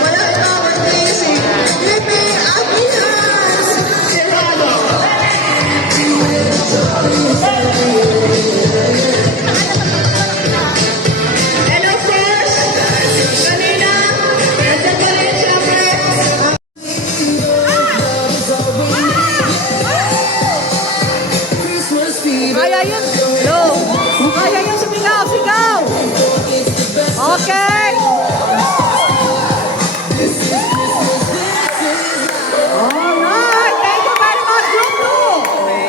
walang bawat isip. Pepe Aquinas Serrano. And of course, kanina, nandiyan pa rin siyempre. Kaya yun. Hello. Kaya yun. Sumigaw. Sigaw. Okay. Alright. Thank you very much. Group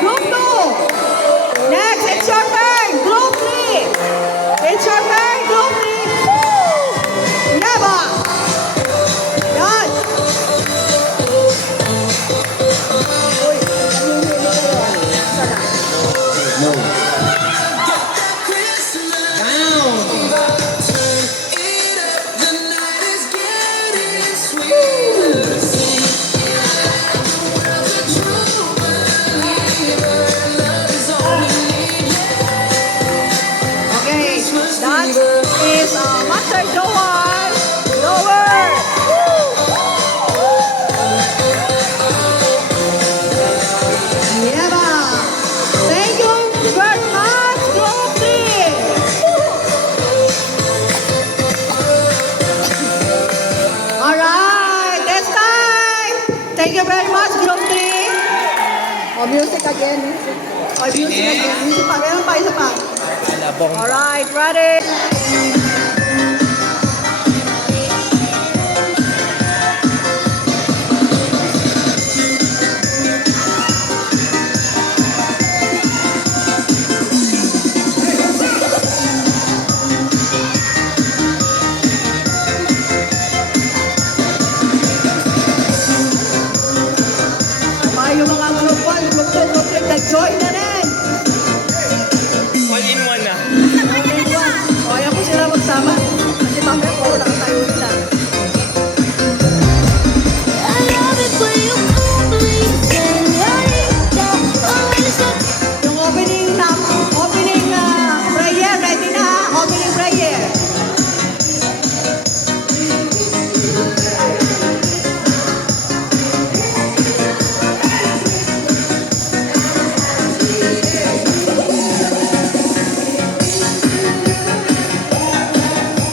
2. Group 2. Next, it's your turn. Group 3. It's your turn. Group 3. Woo! Yaba. Yan. Okay, that is Master Johan. Lower. Yeah. Thank you very much, Group 3. All right, this time. Thank you very much, Group 3. Oh, music again. Oh, music again. Music pa. Meron pa, isa pa. All right, ready? Yung mga group 1, group 2, group 3, nag-join na rin. All in one na. O, ayaw po sila magsama. Kasi mamaya po, tayo nila. I love it when you call me señorita. Always up. Yung opening prayer, ready na ha? Opening prayer.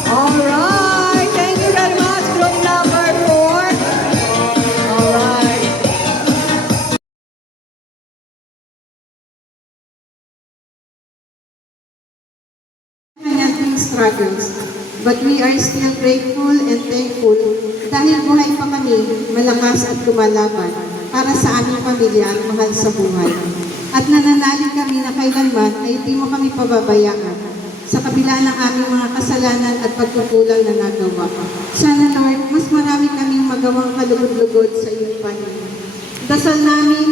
Alright, thank you very much, group number 4. Alright. Financial struggles, but we are still grateful and thankful dahil buhay pa kami, malakas at lumalaban para sa aming pamilya at mahal sa buhay. At nananalig kami na kailanman ay di mo kami pababayaan sa kabila ng aming mga kasalanan at pagkukulang na nagawa. Sana Lord, mas marami kaming magawang kalugod-lugod sa iyong Panginoon. Dasal namin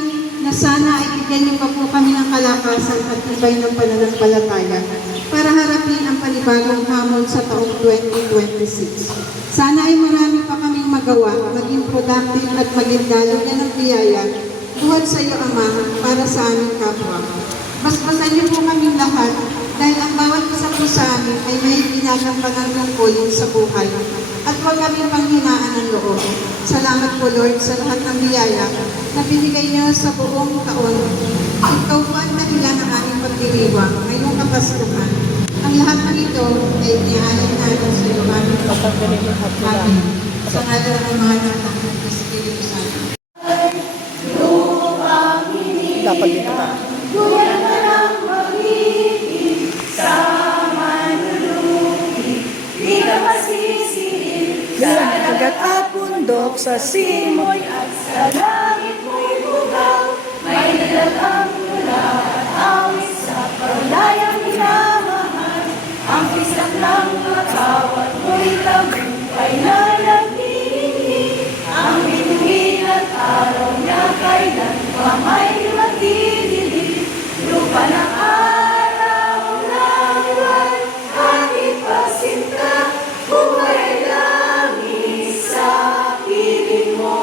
na sana ay bigyan niyo pa po kami ng kalakasan at tibay ng pananampalataya para harapin ang panibagong hamon sa taong 2026. Sana ay marami pa kaming magawa, maging productive at maging daluyan ng biyaya buhat sa iyo, Ama, para sa aming kapwa. Basbasan niyo po kaming lahat dahil ang bawat isa po sa amin ay may ginagampanan tungkulin sa buhay at huwag kaming panghinaan ng loob. Salamat po, Lord, sa lahat ng biyaya na binigay niyo sa buong taon. Ikaw po ang dahilan ng aming pagdiriwang ngayong Kapaskuhan. Ang lahat ng ito ay iniaalay natin sa iyo, aming Amen. Sa ngalan ng mga anak ng Espiritu Santo. Dapat dito na. Dagat at bundok sa simoy at sa langit mo'y bugaw, may nalalang mula at awit sa paglayang minamahal. Ang pisang ng matawat mo'y tagumpay na naghihingi, ang bituin at araw niya kailan pa may magdidilig. Lupa ng araw ng buwan at ipasinta, buhay langit sa piling mo.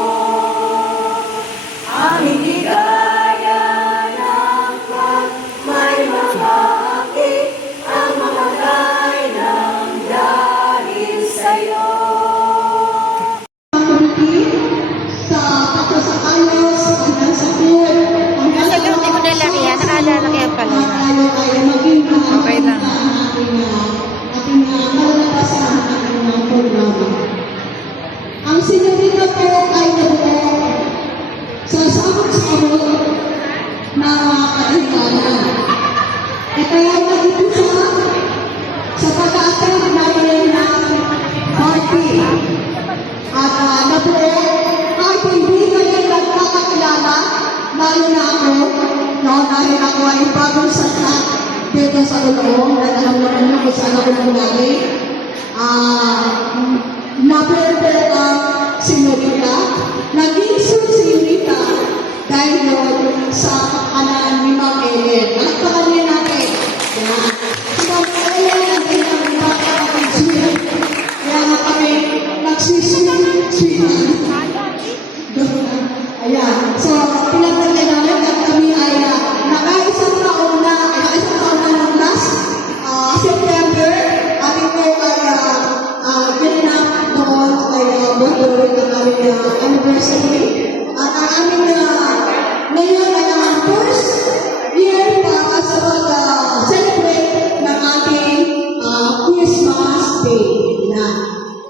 may bagong sata dito sa Ulong, at alam naman nyo kung saan ako nangyari. Maberde ang sinurita, naging sinurita dahil yun sa kanan ni Ma'am Ellen. At pakanin natin. Yan. Si Ma'am Ellen, nandun ang bata kapag sweet. Kaya nga kami nagsisweet. Ayan. So, pinatagay namin at kami ay naka-isang taon na ng last September. At ito ay ginanap noon ay birthday ng aming anniversary. At ang aming ngayon ay ang first year para sa pag-celebrate ng ating Christmas Day.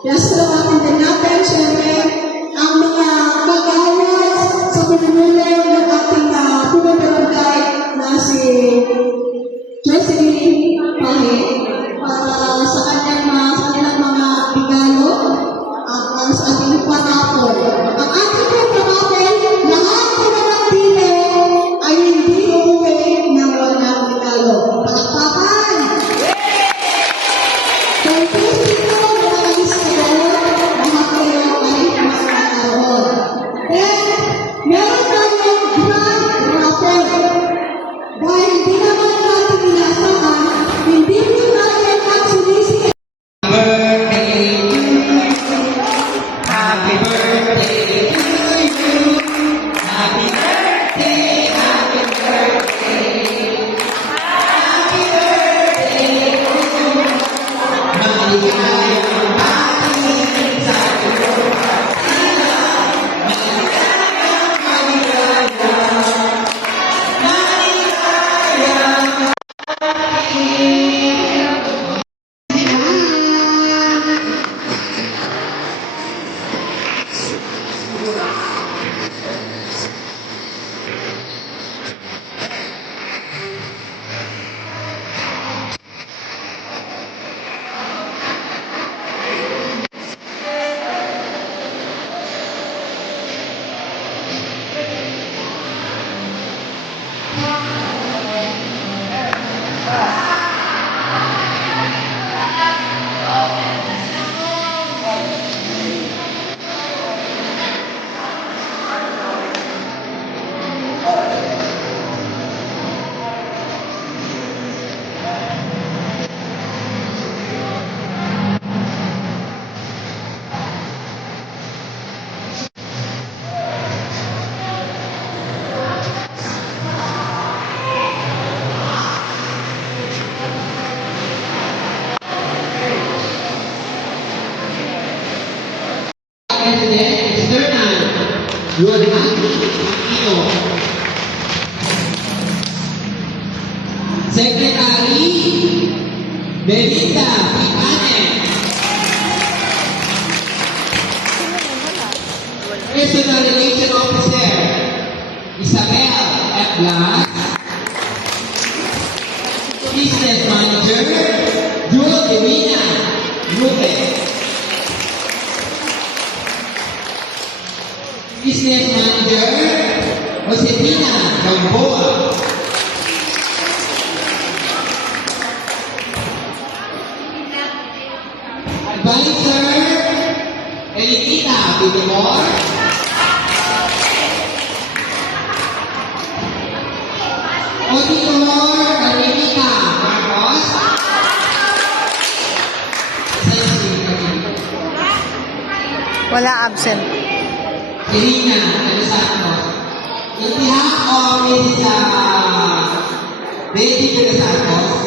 Kaya salamat din natin, syempre, ang mga mag-awas sa pinulong ng ating pumabarangay na si Jocelyn Pahe para sa kanilang mga regalo at para sa ating panapon. Ang ating panapon, lahat ng mga dito ay hindi uuwi ng walang regalo. Palakpakan! Thank you dito, mga listeners, lahat kayo ay makakaroon. And meron tayong grand raffle. Dahil hindi naman natin inasahan, hindi nyo natin at sumisip. Happy birthday to you. Happy birthday, happy birthday. Happy birthday to you. Maligayang bati sa iyo. Maligayang President External Rodrigo Aquino. Secretary Belinda Picane. Personal Relation Officer Isabel F. Blas. Business Manager Jewel Divina Rupe. Business Manager Josefina Gamboa. Advisor Elenita Villamor. Auditor Elenita Marcos. Wala absent. Irina Santos. In behalf of Mrs. Betty Santos,